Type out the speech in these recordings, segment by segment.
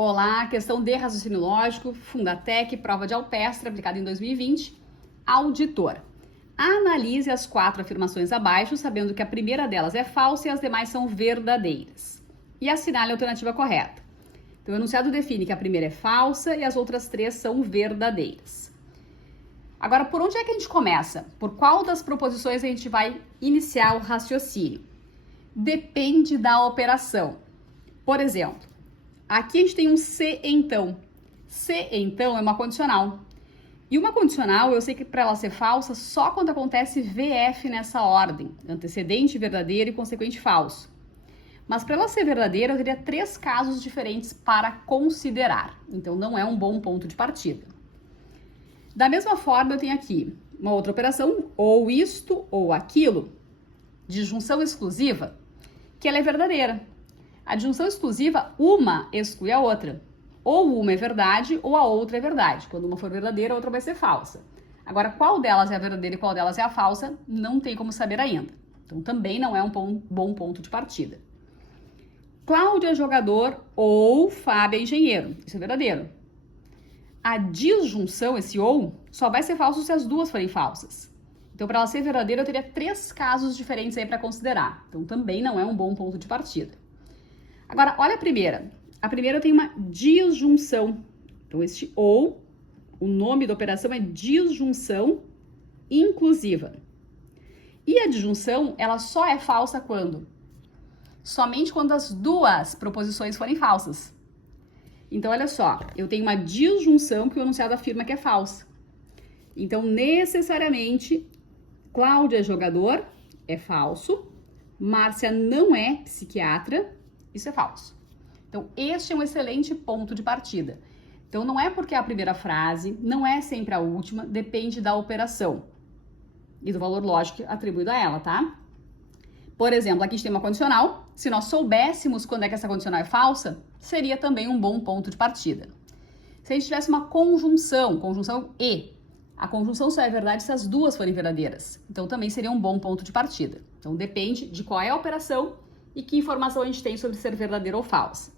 Olá, questão de raciocínio lógico, Fundatec, prova de Alpestre, aplicada em 2020. Auditor. Analise as 4 afirmações abaixo, sabendo que a primeira delas é falsa e as demais são verdadeiras. E assinale a alternativa correta. Então, o enunciado define que a primeira é falsa e as outras 3 são verdadeiras. Agora, por onde é que a gente começa? Por qual das proposições a gente vai iniciar o raciocínio? Depende da operação. Por exemplo, aqui a gente tem um se então. Se então é uma condicional. E uma condicional, eu sei que para ela ser falsa, só quando acontece VF nessa ordem. Antecedente, verdadeiro e consequente falso. Mas para ela ser verdadeira, eu teria 3 casos diferentes para considerar. Então não é um bom ponto de partida. Da mesma forma, eu tenho aqui uma outra operação, ou isto ou aquilo, disjunção exclusiva, que ela é verdadeira. A disjunção exclusiva, uma exclui a outra. Ou uma é verdade ou a outra é verdade. Quando uma for verdadeira, a outra vai ser falsa. Agora, qual delas é a verdadeira e qual delas é a falsa, não tem como saber ainda. Então, também não é um bom ponto de partida. Cláudio é jogador ou Fábio é engenheiro. Isso é verdadeiro. A disjunção, esse ou, só vai ser falso se as duas forem falsas. Então, para ela ser verdadeira, eu teria 3 casos diferentes aí para considerar. Então, também não é um bom ponto de partida. Agora, olha a primeira. A primeira tem uma disjunção. Então, este ou, o nome da operação é disjunção inclusiva. E a disjunção, ela só é falsa quando? Somente quando as 2 proposições forem falsas. Então, olha só, eu tenho uma disjunção que o enunciado afirma que é falsa. Então, necessariamente, Cláudia é jogador, é falso. Márcia não é psiquiatra, isso é falso. Então, este é um excelente ponto de partida. Então, não é porque é a primeira frase, não é sempre a última, depende da operação e do valor lógico atribuído a ela, tá? Por exemplo, aqui a gente tem uma condicional. Se nós soubéssemos quando é que essa condicional é falsa, seria também um bom ponto de partida. Se a gente tivesse uma conjunção e, a conjunção só é verdade se as 2 forem verdadeiras. Então, também seria um bom ponto de partida. Então, depende de qual é a operação e que informação a gente tem sobre ser verdadeira ou falsa.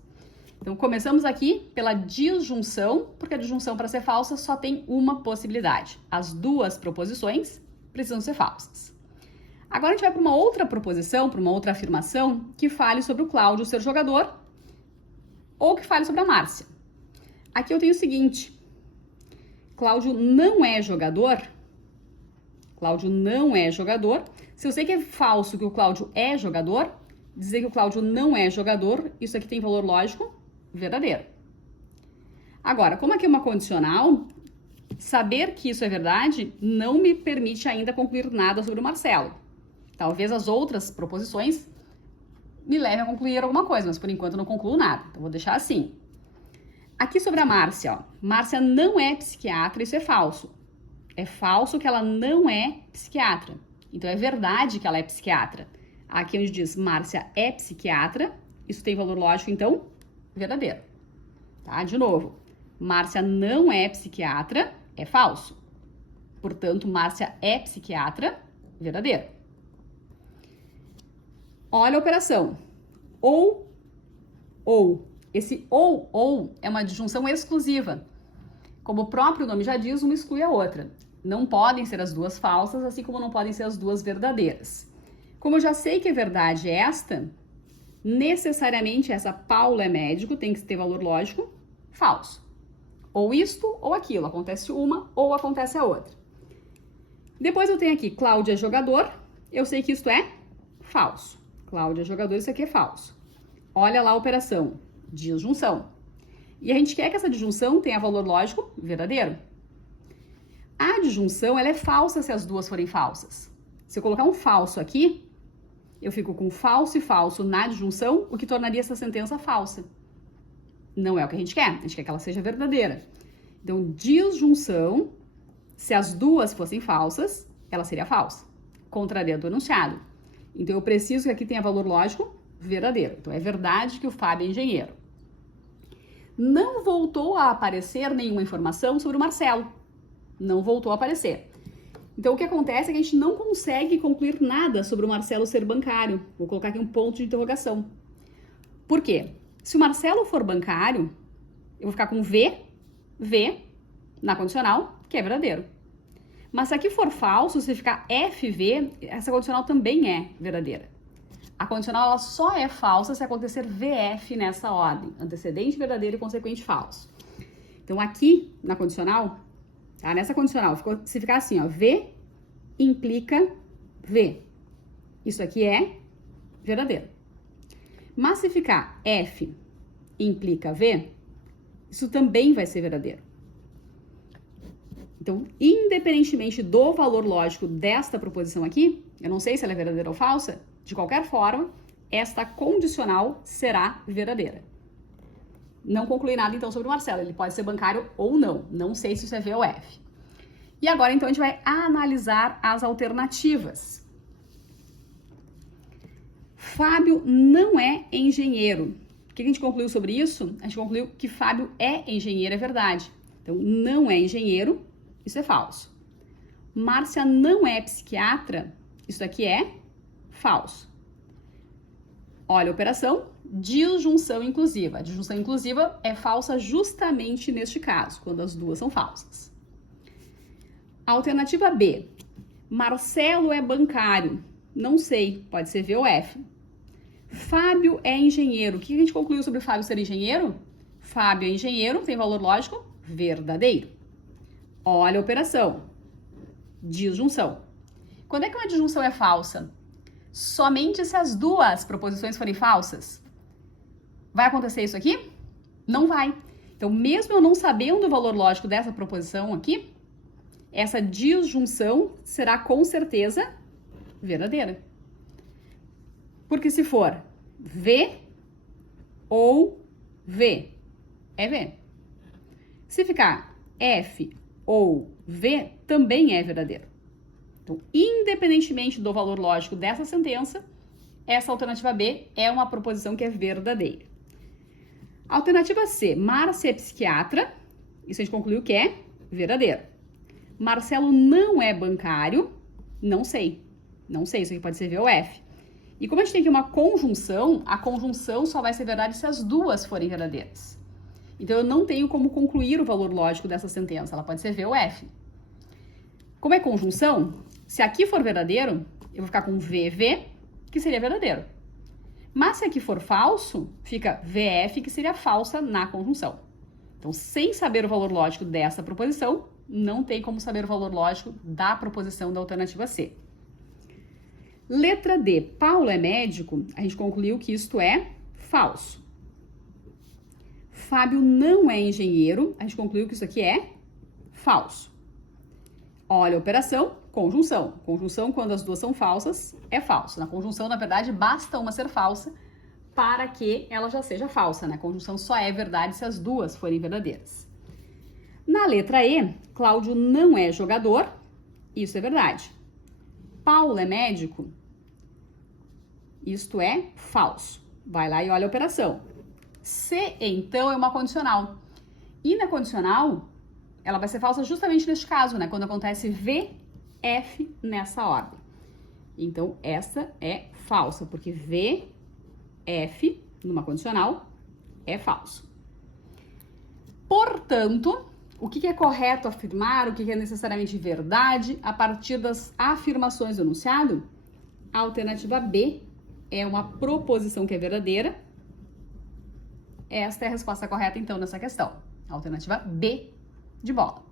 Então, começamos aqui pela disjunção, porque a disjunção, para ser falsa, só tem uma possibilidade. As 2 proposições precisam ser falsas. Agora, a gente vai para uma outra proposição, para uma outra afirmação, que fale sobre o Cláudio ser jogador ou que fale sobre a Márcia. Aqui eu tenho o seguinte: Cláudio não é jogador. Cláudio não é jogador. Se eu sei que é falso que o Cláudio é jogador, dizer que o Cláudio não é jogador, isso aqui tem valor lógico verdadeiro. Agora, como aqui é uma condicional, saber que isso é verdade não me permite ainda concluir nada sobre o Marcelo. Talvez as outras proposições me levem a concluir alguma coisa, mas por enquanto eu não concluo nada. Então, vou deixar assim. Aqui sobre a Márcia, ó. Márcia não é psiquiatra, isso é falso. É falso que ela não é psiquiatra. Então, é verdade que ela é psiquiatra. Aqui onde diz Márcia é psiquiatra, isso tem valor lógico, então, verdadeiro. Tá? De novo. Márcia não é psiquiatra, é falso. Portanto, Márcia é psiquiatra, verdadeiro. Olha a operação. Ou. Esse ou é uma disjunção exclusiva. Como o próprio nome já diz, uma exclui a outra. Não podem ser as 2 falsas, assim como não podem ser as 2 verdadeiras. Como eu já sei que é verdade esta, necessariamente essa Paula é médico, tem que ter valor lógico, falso. Ou isto ou aquilo, acontece uma ou acontece a outra. Depois eu tenho aqui Cláudia é jogador, eu sei que isto é falso. Cláudia é jogador, isso aqui é falso. Olha lá a operação, disjunção. E a gente quer que essa disjunção tenha valor lógico verdadeiro. A disjunção, ela é falsa se as 2 forem falsas. Se eu colocar um falso aqui, eu fico com falso e falso na disjunção, o que tornaria essa sentença falsa. Não é o que a gente quer que ela seja verdadeira. Então, disjunção, se as 2 fossem falsas, ela seria falsa, contrariando o enunciado. Então, eu preciso que aqui tenha valor lógico verdadeiro. Então, é verdade que o Fábio é engenheiro. Não voltou a aparecer nenhuma informação sobre o Marcelo. Não voltou a aparecer. Então, o que acontece é que a gente não consegue concluir nada sobre o Marcelo ser bancário. Vou colocar aqui um ponto de interrogação. Por quê? Se o Marcelo for bancário, eu vou ficar com V na condicional, que é verdadeiro. Mas se aqui for falso, se ficar FV, essa condicional também é verdadeira. A condicional ela só é falsa se acontecer VF nessa ordem, antecedente verdadeiro e consequente falso. Então aqui na condicional, tá? Nessa condicional, se ficar assim, ó, V implica V. Isso aqui é verdadeiro. Mas se ficar F implica V, isso também vai ser verdadeiro. Então, independentemente do valor lógico desta proposição aqui, eu não sei se ela é verdadeira ou falsa, de qualquer forma, esta condicional será verdadeira. Não concluí nada então sobre o Marcelo, ele pode ser bancário ou não, não sei se isso é V ou F. E agora então a gente vai analisar as alternativas. Fábio não é engenheiro. O que a gente concluiu sobre isso? A gente concluiu que Fábio é engenheiro, é verdade. Então, não é engenheiro, isso é falso. Márcia não é psiquiatra, isso aqui é falso. Olha a operação, disjunção inclusiva. A disjunção inclusiva é falsa justamente neste caso, quando as duas são falsas. Alternativa B, Marcelo é bancário. Não sei, pode ser V ou F. Fábio é engenheiro. O que a gente concluiu sobre Fábio ser engenheiro? Fábio é engenheiro, tem valor lógico verdadeiro. Olha a operação. Disjunção. Quando é que uma disjunção é falsa? Somente se as duas proposições forem falsas. Vai acontecer isso aqui? Não vai. Então, mesmo eu não sabendo o valor lógico dessa proposição aqui, essa disjunção será com certeza verdadeira. Porque se for V ou V, é V. Se ficar F ou V, também é verdadeiro. Então, independentemente do valor lógico dessa sentença, essa alternativa B é uma proposição que é verdadeira. Alternativa C, Márcia é psiquiatra, isso a gente concluiu que é verdadeiro. Marcelo não é bancário, não sei. Não sei, isso aqui pode ser V ou F. E como a gente tem aqui uma conjunção, a conjunção só vai ser verdade se as duas forem verdadeiras. Então, eu não tenho como concluir o valor lógico dessa sentença. Ela pode ser V ou F. Como é conjunção, se aqui for verdadeiro, eu vou ficar com VV, que seria verdadeiro. Mas se aqui for falso, fica VF, que seria falsa na conjunção. Então, sem saber o valor lógico dessa proposição, não tem como saber o valor lógico da proposição da alternativa C. Letra D, Paulo é médico, a gente concluiu que isto é falso. Fábio não é engenheiro, a gente concluiu que isso aqui é falso. Olha a operação, conjunção. Conjunção, quando as duas são falsas, é falso. Na conjunção, na verdade, basta uma ser falsa para que ela já seja falsa, né? A conjunção só é verdade se as duas forem verdadeiras. Na letra E, Cláudio não é jogador, isso é verdade. Paulo é médico, isto é falso. Vai lá e olha a operação. C, então, é uma condicional. E na condicional, ela vai ser falsa justamente neste caso, né? Quando acontece VF nessa ordem. Então, essa é falsa, porque VF, numa condicional, é falso. Portanto, o que é correto afirmar, o que é necessariamente verdade a partir das afirmações do enunciado? A alternativa B é uma proposição que é verdadeira. Esta é a resposta correta, então, nessa questão. A alternativa B de bola.